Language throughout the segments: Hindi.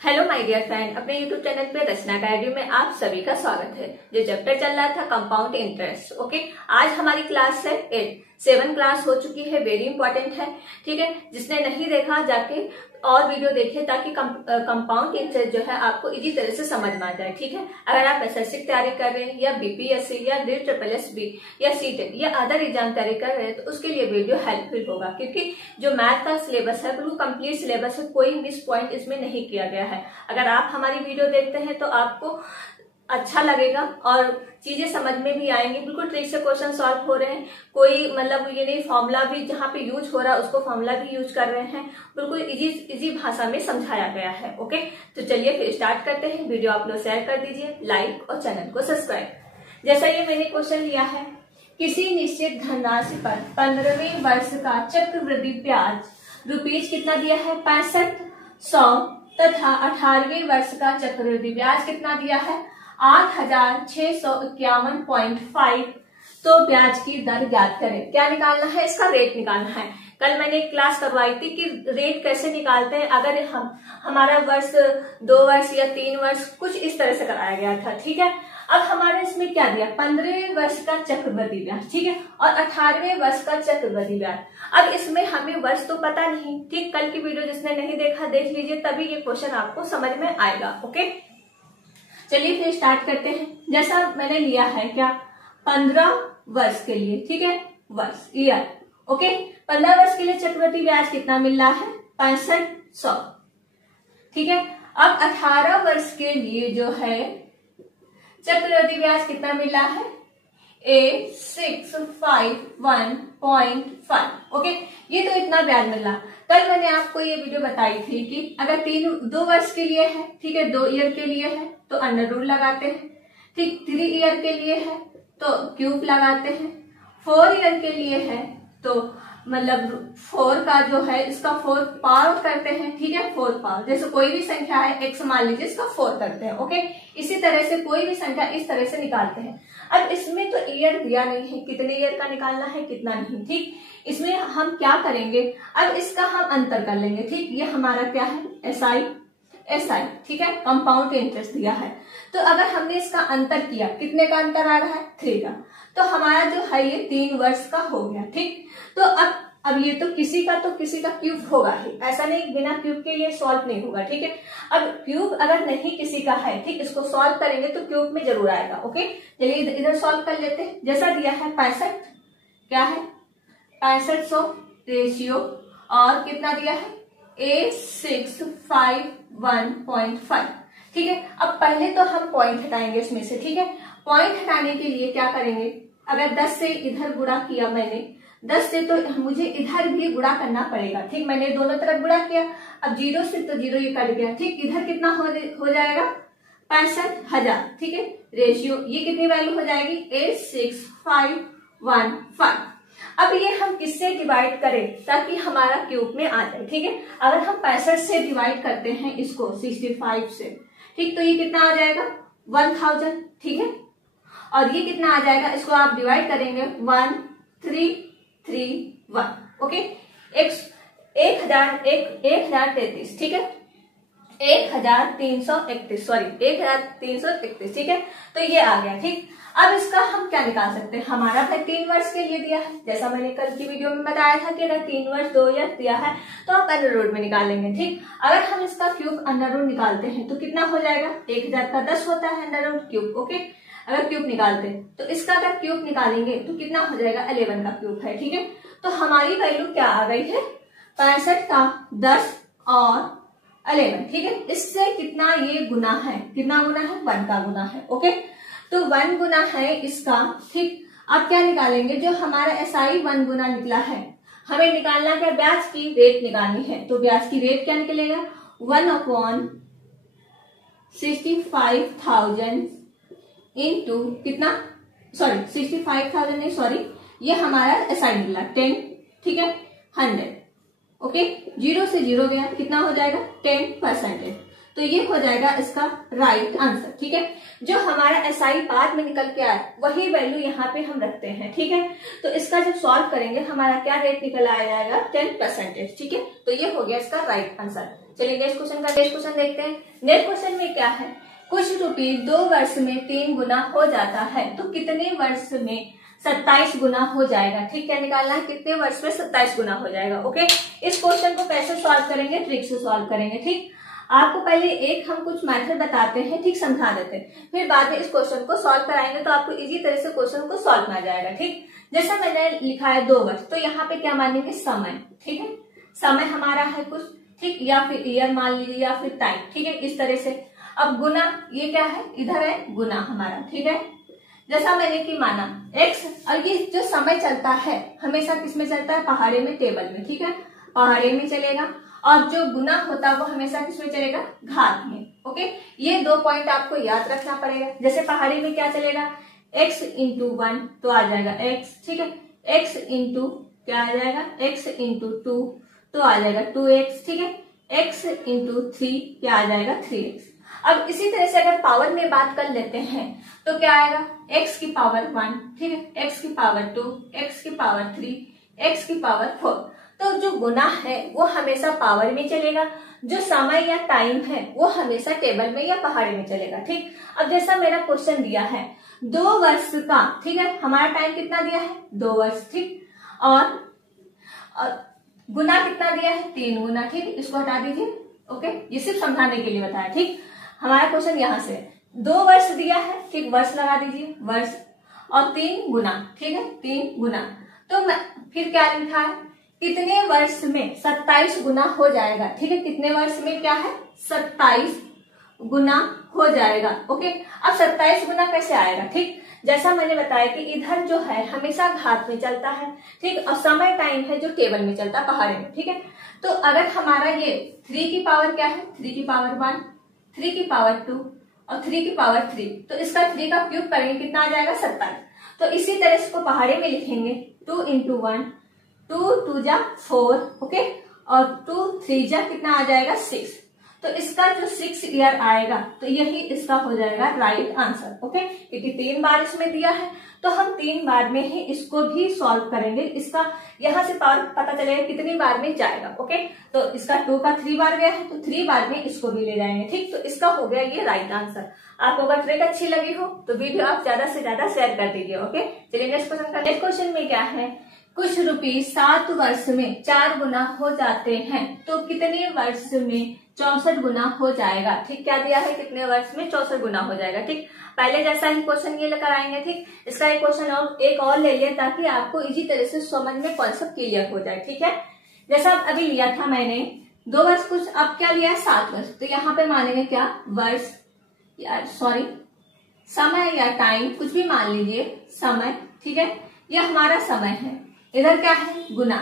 हेलो माय डियर फ्रेंड, अपने यूट्यूब चैनल पे रचना अकेडमी में आप सभी का स्वागत है। जो चैप्टर चल रहा था कंपाउंड इंटरेस्ट, ओके, आज हमारी क्लास है 8, 7 क्लास हो चुकी है, वेरी इंपॉर्टेंट है। ठीक है, जिसने नहीं देखा जाके और वीडियो देखे ताकि कंपाउंड इंटरेस्ट जो है आपको इजी तरह से समझ में आ जाए। ठीक है, अगर आप एसएससी की तैयारी कर रहे हैं या बीपीएससी या DSSS या सीटेट या अदर एग्जाम तैयारी कर रहे हैं तो उसके लिए वीडियो हेल्पफुल होगा, क्योंकि जो मैथ का सिलेबस है बिल्कुल कंप्लीट सिलेबस है, कोई मिस पॉइंट इसमें नहीं किया गया है। अगर आप हमारी वीडियो देखते हैं तो आपको अच्छा लगेगा और चीजें समझ में भी आएंगी। बिल्कुल ट्रिक से क्वेश्चन सॉल्व हो रहे हैं, कोई मतलब ये नहीं फॉर्मूला भी जहाँ पे यूज हो रहा है उसको फॉर्मूला भी यूज कर रहे हैं, बिल्कुल इजी भाषा में समझाया गया है। ओके, तो चलिए फिर स्टार्ट करते हैं। वीडियो आप लोग शेयर कर दीजिए, लाइक और चैनल को सब्सक्राइब। जैसा ये मैंने क्वेश्चन लिया है, किसी निश्चित धनराशि पर 15वें वर्ष का चक्रवृद्धि ब्याज रुपीज कितना दिया है 6500 तथा 18वें वर्ष का चक्रवृद्धि ब्याज कितना दिया है 8651.5। तो ब्याज की दर ज्ञात करें। क्या निकालना है? इसका रेट निकालना है। कल मैंने एक क्लास करवाई थी कि रेट कैसे निकालते हैं अगर हमारा वर्ष 2 वर्ष या 3 वर्ष कुछ इस तरह से कराया गया था। ठीक है, अब हमारे इसमें क्या दिया 15वें वर्ष का चक्रवृद्धि ब्याज, ठीक है, और 18वें वर्ष का चक्रवृद्धि ब्याज। अब इसमें हमें वर्ष तो पता नहीं, ठीक, कल की वीडियो जिसने नहीं देखा देख लीजिए, तभी ये क्वेश्चन आपको समझ में आएगा। ओके, चलिए फिर स्टार्ट करते हैं। जैसा मैंने लिया है क्या 15 वर्ष के लिए, ठीक है, वर्ष ईयर। ओके, 15 वर्ष के लिए चक्रवृद्धि ब्याज कितना मिल रहा है 6500। ठीक है, अब 18 वर्ष के लिए जो है चक्रवृद्धि ब्याज कितना मिल रहा है 8651.5। ओके, ये तो इतना ब्याज मिल रहा। कल मैंने आपको ये वीडियो बताई थी कि अगर 2 वर्ष के लिए है, ठीक है, 2 ईयर के लिए है तो अंडर रूट लगाते हैं, ठीक, 3 ईयर के लिए है तो क्यूब लगाते हैं, 4 ईयर के लिए है तो मतलब 4 का जो है इसका 4 पावर करते हैं। ठीक है, 4 पावर, जैसे कोई भी संख्या है x मान लीजिए इसका 4 करते हैं। ओके, इसी तरह से कोई भी संख्या इस तरह से निकालते हैं। अब इसमें तो ईयर दिया नहीं है, कितने ईयर का निकालना है कितना नहीं। ठीक, इसमें हम क्या करेंगे, अब इसका हम अंतर कर लेंगे। ठीक, ये हमारा क्या है SI, ठीक है, कंपाउंड इंटरेस्ट दिया है। तो अगर हमने इसका अंतर किया, कितने का अंतर आ रहा है 3 का, तो हमारा जो है ये 3 वर्ष का हो गया। ठीक, तो अब ये तो किसी का क्यूब होगा ही, ऐसा नहीं बिना क्यूब के ये सॉल्व नहीं होगा। ठीक है, अब क्यूब अगर नहीं किसी का है, ठीक, इसको सॉल्व करेंगे तो क्यूब में जरूर आएगा। ओके, चलिए इधर सॉल्व कर लेते हैं। जैसा दिया है 65, क्या है 6500 रेशियो और कितना दिया है 8651.5। ठीक है, अब पहले तो हम पॉइंट हटाएंगे इसमें से। ठीक है, पॉइंट हटाने के लिए क्या करेंगे, अगर 10 से इधर गुणा किया मैंने, 10 से तो मुझे इधर भी गुणा करना पड़ेगा। ठीक, मैंने दोनों तरफ गुणा किया, अब 0 से तो 0 ये कट गया। ठीक, इधर कितना हो जाएगा 65,000। ठीक है, रेशियो ये कितनी वैल्यू हो जाएगी 86515। अब ये हम किससे डिवाइड करें ताकि हमारा क्यूब में आ जाए। ठीक है, अगर हम 65 से डिवाइड करते हैं इसको 65 से, ठीक, तो ये कितना आ जाएगा 1000। ठीक है, और ये कितना आ जाएगा, इसको आप डिवाइड करेंगे 1331। ओके, 1033, ठीक है, 1331, सॉरी 1331। ठीक है, तो ये आ गया। ठीक, अब इसका हम क्या निकाल सकते हैं, हमारा भाई 3 वर्ष के लिए दिया है, जैसा मैंने कल की वीडियो में बताया था कि अगर 3 वर्ष 2 ईयर दिया है तो आप अंडर रूट में निकालेंगे। ठीक, अगर हम इसका क्यूब अंडर रूट निकालते हैं तो कितना हो जाएगा 1000 का 10 होता है अंडर रूट क्यूब। ओके, अगर क्यूब निकालते हैं तो इसका अगर क्यूब निकालेंगे तो कितना हो जाएगा 11 का क्यूब है। ठीक है, तो हमारी वैल्यू क्या आ गई है 65 का 10 और 11। ठीक है, इससे कितना ये गुना है, कितना गुना है 1 का गुना है। ओके, तो 1 गुना है इसका। ठीक, अब क्या निकालेंगे, जो हमारा SI 1 गुना निकला है, हमें निकालना क्या ब्याज की रेट निकालनी है। तो ब्याज की रेट क्या निकलेगा 1/65,000 इंटू कितना, सॉरी 65,000 नहीं, सॉरी ये हमारा SI निकला 10। ठीक है, 100। ओके, 0 से 0 गया, कितना हो जाएगा 10%। तो ये हो जाएगा इसका राइट आंसर। ठीक है, जो हमारा SI बाद में निकल के आया वही वैल्यू यहाँ पे हम रखते हैं। ठीक है, तो इसका जब सॉल्व करेंगे हमारा क्या रेट निकल आ जाएगा 10%। ठीक है, तो ये हो गया इसका राइट आंसर। चलिए नेक्स्ट क्वेश्चन देखते हैं। नेक्स्ट क्वेश्चन में क्या है, कुछ रुपये 2 वर्ष में 3 गुना हो जाता है तो कितने वर्ष में 27 गुना हो जाएगा। ठीक, क्या निकालना है, कितने वर्ष में 27 गुना हो जाएगा। ओके, इस क्वेश्चन को कैसे सॉल्व करेंगे, ट्रिक से सॉल्व करेंगे। ठीक, आपको पहले एक हम कुछ मेथड बताते हैं, ठीक, समझा देते हैं, फिर बाद में इस क्वेश्चन को सॉल्व कराएंगे तो आपको इजी तरह से क्वेश्चन को सॉल्व में आ जाएगा। ठीक, जैसा मैंने लिखा है 2 वर्ष, तो यहाँ पे क्या मानेंगे, समय। ठीक है, समय हमारा है कुछ, ठीक, या फिर ईयर मान लीजिए या फिर टाइम। ठीक है, इस तरह से। अब गुना, ये क्या है, इधर है गुना हमारा। ठीक है, जैसा मैंने कि माना x, और ये जो समय चलता है हमेशा किसमें चलता है, पहाड़े में, टेबल में। ठीक है, पहाड़े में चलेगा, और जो गुना होता है वो हमेशा किसमें चलेगा, घात में। ओके, ये 2 पॉइंट आपको याद रखना पड़ेगा। जैसे पहाड़ी में क्या चलेगा, x इंटू 1 तो आ जाएगा x। ठीक है, x इंटू क्या आ जाएगा, x इंटू 2 तो आ जाएगा 2x। ठीक है, x इंटू 3 क्या आ जाएगा, 3x। अब इसी तरह से अगर पावर में बात कर लेते हैं तो क्या आएगा, x की पावर 1, ठीक है, x की पावर 2, x की पावर 3, x की पावर 4। तो जो गुना है वो हमेशा पावर में चलेगा, जो समय या टाइम है वो हमेशा टेबल में या पहाड़े में चलेगा। ठीक, अब जैसा मेरा क्वेश्चन दिया है 2 वर्ष का, ठीक है, हमारा टाइम कितना दिया है, 2 वर्ष। ठीक, और गुना कितना दिया है, 3 गुना। ठीक, इसको हटा दीजिए। ओके, ये सिर्फ समझाने के लिए बताया। ठीक, हमारा क्वेश्चन यहाँ से 2 वर्ष दिया है, ठीक, वर्ष लगा दीजिए, वर्ष, और 3 गुना। ठीक है, 3 गुना, तो फिर क्या लिखा है, कितने वर्ष में 27 गुना हो जाएगा। ठीक है, कितने वर्ष में क्या है, 27 गुना हो जाएगा। ओके, अब 27 गुना कैसे आएगा। ठीक, जैसा मैंने बताया कि इधर जो है हमेशा घात में चलता है। ठीक, और समय टाइम है जो टेबल में चलता है, पहाड़े में। ठीक है, तो अगर हमारा ये 3 की पावर क्या है, 3 की पावर 1, 3 की पावर 2 और 3 की पावर 3, तो इसका 3 का क्यूब करेंगे, कितना आ जाएगा, 27। तो इसी तरह इसको पहाड़े में लिखेंगे 2 इंटू 1, 2 2 जा 4, ओके, और 2 3 जा कितना आ जाएगा, 6। तो इसका जो 6 ईयर आएगा तो यही इसका हो जाएगा राइट आंसर। ओके, क्योंकि 3 बार इसमें दिया है तो हम 3 बार में ही इसको भी सॉल्व करेंगे। इसका यहाँ से पावर पता चलेगा कितनी बार में जाएगा। ओके, तो इसका 2 का 3 बार गया है तो 3 बार में इसको भी ले जाएंगे। ठीक, तो इसका हो गया ये राइट आंसर। आपको अगर ट्रिक अच्छी लगी हो तो वीडियो आप ज्यादा से ज्यादा शेयर कर दीजिए। ओके, चलिए नेक्स्ट क्वेश्चन का। नेक्स्ट क्वेश्चन में क्या है, कुछ रुपये 7 वर्ष में 4 गुना हो जाते हैं तो कितने वर्ष में 64 गुना हो जाएगा। ठीक, क्या दिया है, कितने वर्ष में 64 गुना हो जाएगा। ठीक, पहले जैसा ही क्वेश्चन ये लेकर आएंगे। ठीक, इसका एक क्वेश्चन और एक और ले लिया ताकि आपको इजी तरह से समझ में कॉन्सेप्ट क्लियर हो जाए। ठीक है, जैसा अभी लिया था मैंने 2 वर्ष, कुछ अब क्या लिया है 7 वर्ष, तो यहाँ पे मानेंगे क्या, वर्ष या सॉरी समय या टाइम, कुछ भी मान लीजिए, समय। ठीक है, यह हमारा समय है, इधर क्या है, गुना।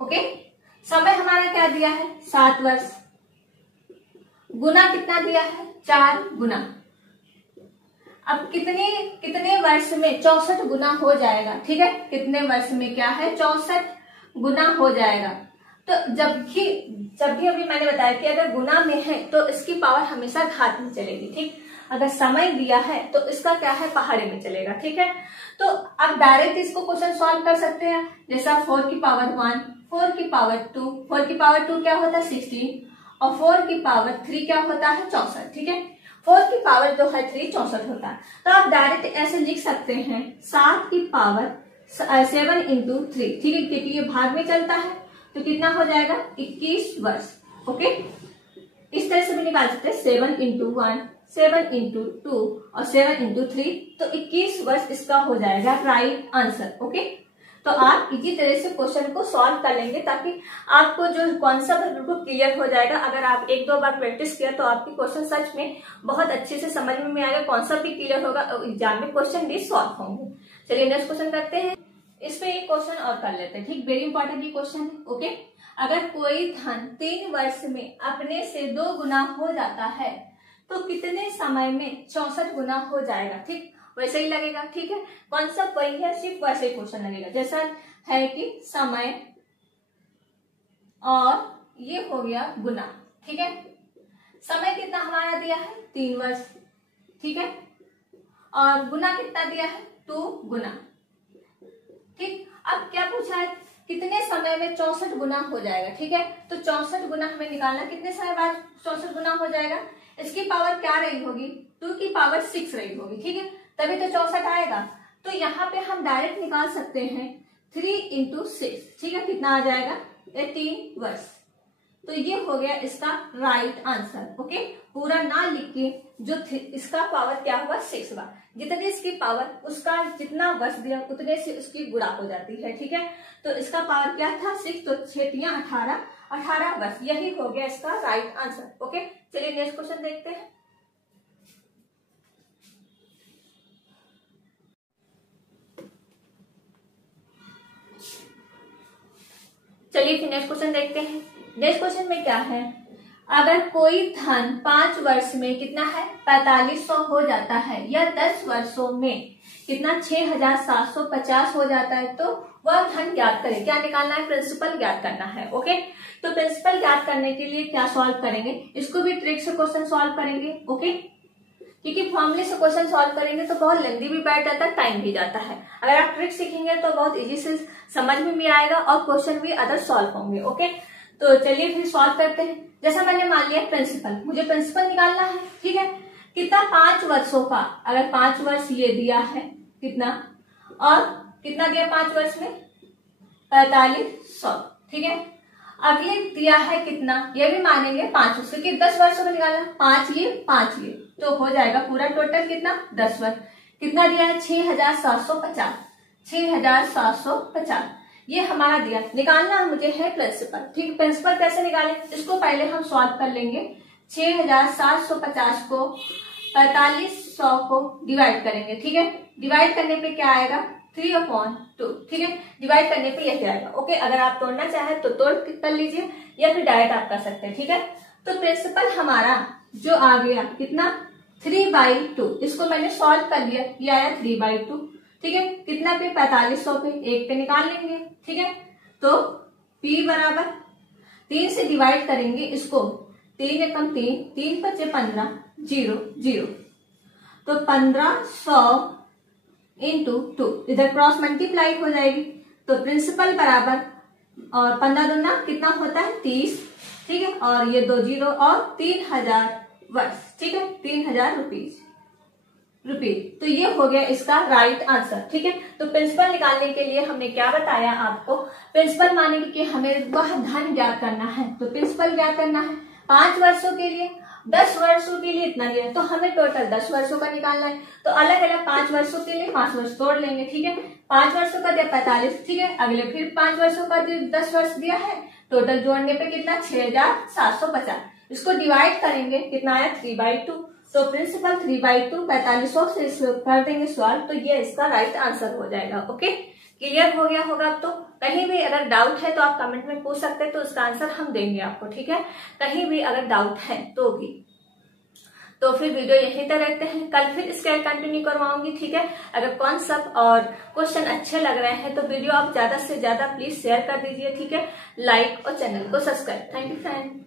ओके, समय हमारा क्या दिया है, 7 वर्ष, गुना कितना दिया है, 4 गुना। अब कितने वर्ष में 64 गुना हो जाएगा। ठीक है, कितने वर्ष में क्या है, 64 गुना हो जाएगा। तो जब भी अभी मैंने बताया कि अगर गुना में है तो इसकी पावर हमेशा घात में चलेगी। ठीक, अगर समय दिया है तो इसका क्या है, पहाड़े में चलेगा। ठीक है, तो आप डायरेक्ट इसको क्वेश्चन सॉल्व कर सकते हैं। जैसा 4 की पावर 1, 4 की पावर 2, 4 की पावर 2 क्या होता है, 16, और 4 की पावर 3 क्या होता है, 64। ठीक है, 4 की पावर जो है 3 64 होता है। तो आप डायरेक्ट ऐसे लिख सकते हैं 7 की पावर 7 इंटू 3। ठीक है, क्योंकि ये भाग में चलता है तो कितना हो जाएगा, 21 वर्ष। ओके, इस तरह से भी निकाल सकते हैं, 7 इंटू 1, 7 इंटू 2 और 7 इंटू 3, तो 21 वर्ष इसका हो जाएगा राइट आंसर। ओके, तो आप इसी तरह से क्वेश्चन को सॉल्व कर लेंगे ताकि आपको जो कॉन्सेप्ट है बिल्कुल क्लियर हो जाएगा। अगर आप 1-2 बार प्रैक्टिस किया तो आपकी क्वेश्चन सच में बहुत अच्छे से समझ में आएगा, कॉन्सेप्ट भी क्लियर होगा और एग्जाम में क्वेश्चन भी सॉल्व होंगे। चलिए नेक्स्ट क्वेश्चन करते हैं। इस पे एक क्वेश्चन और कर लेते हैं। ठीक, वेरी इंपॉर्टेंट ये क्वेश्चन है। ओके, अगर कोई धन 3 वर्ष में अपने से 2 गुना हो जाता है तो कितने समय में 64 गुना हो जाएगा। ठीक, वैसे ही लगेगा। ठीक है, कॉन्सेप्ट वही है, सिर्फ वैसे ही क्वेश्चन लगेगा। जैसा है कि समय और ये हो गया गुना। ठीक है, समय कितना हमारा दिया है, 3 वर्ष। ठीक है, और गुना कितना दिया है, 2 गुना। ठीक, अब क्या पूछा है, कितने समय में 64 गुना हो जाएगा। ठीक है, तो 64 गुना हमें निकालना, कितने समय बाद 64 गुना हो जाएगा। इसकी पावर क्या रही होगी, 2 की पावर 6 रही होगी। ठीक है, तभी तो 64 आएगा। तो यहाँ पे हम डायरेक्ट निकाल सकते हैं 3 इंटू 6। ठीक है, कितना आ जाएगा, 18 वर्ष। तो ये हो गया इसका राइट आंसर। ओके, पूरा ना लिख के जो इसका पावर क्या हुआ 6 हुआ, जितने इसकी पावर उसका जितना वर्ष दिया उतने से उसकी गुणा हो जाती है। ठीक है, तो इसका पावर क्या था 6, तो 6 18 वर्ष, यही हो गया इसका राइट आंसर। ओके, चलिए नेक्स्ट क्वेश्चन देखते हैं। चलिए फिर नेक्स्ट क्वेश्चन देखते हैं। नेक्स्ट क्वेश्चन में क्या है, अगर कोई धन 5 वर्ष में कितना है 4500 हो जाता है, या 10 वर्षों में कितना 6750 हो जाता है, तो वह धन ज्ञात करें। क्या निकालना है, प्रिंसिपल ज्ञात करना है। ओके, तो प्रिंसिपल ज्ञात करने के लिए क्या सॉल्व करेंगे, इसको भी ट्रिक से क्वेश्चन सॉल्व करेंगे। ओके, क्योंकि फॉर्मूले से क्वेश्चन सॉल्व करेंगे तो बहुत लेंदी भी बैठ जाता है, टाइम भी जाता है। अगर आप ट्रिक सीखेंगे तो बहुत इजी से समझ में भी आएगा और क्वेश्चन भी अदर सॉल्व होंगे। ओके, तो चलिए फिर सॉल्व करते हैं। जैसा मैंने मान लिया प्रिंसिपल, मुझे प्रिंसिपल निकालना है। ठीक है, कितना 5 वर्षों का, अगर 5 वर्ष ये दिया है कितना, और कितना दिया 5 वर्ष में 4500। ठीक है, अगले दिया है कितना, ये भी मानेंगे 5 वर्ष, क्योंकि 10 वर्षों में निकालना, 5 ये 5 ये, तो हो जाएगा पूरा टोटल कितना 10 वर्ष। कितना दिया है 6750, 6750 ये हमारा दिया। निकालना मुझे है प्रिंसिपल। ठीक, प्रिंसिपल कैसे निकालें, इसको पहले हम सॉल्व कर लेंगे। 6750 को 4500 को डिवाइड करेंगे। ठीक है, डिवाइड करने पे क्या आएगा 3/2। ठीक है, डिवाइड करने पे यही आएगा। ओके, अगर आप तोड़ना चाहे तो तोड़ कर लीजिए या फिर डायरेक्ट आप कर सकते हैं। ठीक है, तो प्रिंसिपल हमारा जो आ गया कितना 3/2, इसको मैंने सॉल्व कर लिया, ये आया 3/2। ठीक है, कितना पे 4500 पे 1 पे निकाल लेंगे। ठीक है, तो P बराबर 3 से डिवाइड करेंगे इसको, 3 एकम 3, 3 5 15, 0 0, तो 1500 इंटू 2, इधर क्रॉस मल्टीप्लाई हो जाएगी। तो प्रिंसिपल बराबर, और 15 दूना कितना होता है 30। ठीक है, और ये 2 0 और 3000 वर्ष। ठीक है, 3000 रुपीज। तो ये हो गया इसका राइट आंसर। ठीक है, तो प्रिंसिपल निकालने के लिए हमने क्या बताया आपको, प्रिंसिपल माने कि हमें वह धन ज्ञात करना है, तो प्रिंसिपल ज्ञात करना है 5 वर्षों के लिए, 10 वर्षों के लिए इतना दिया, तो हमें टोटल 10 वर्षों का निकालना है। तो अलग अलग 5 वर्षों के लिए 5 वर्ष तोड़ लेंगे। ठीक है, 5 वर्षों का दिया 45। ठीक है, अगले फिर 5 वर्षों का 10 वर्ष दिया है, टोटल जोड़ने पे कितना 6750। इसको डिवाइड करेंगे, कितना आया 3/2, तो प्रिंसिपल 3/2 4500 से कर देंगे सॉल्व, तो ये इसका राइट आंसर हो जाएगा। ओके, क्लियर हो गया होगा। अब तो कहीं भी अगर डाउट है तो आप कमेंट में पूछ सकते हैं, तो उसका आंसर हम देंगे आपको। ठीक है, कहीं भी अगर डाउट है तो भी। तो फिर वीडियो यहीं तक रखते हैं, कल फिर इसके कंटिन्यू करवाऊंगी। ठीक है, अगर कॉन्सेप्ट और क्वेश्चन अच्छे लग रहे हैं तो वीडियो आप ज्यादा से ज्यादा प्लीज शेयर कर दीजिए। ठीक है, लाइक और चैनल को सब्सक्राइब। Thank you friend.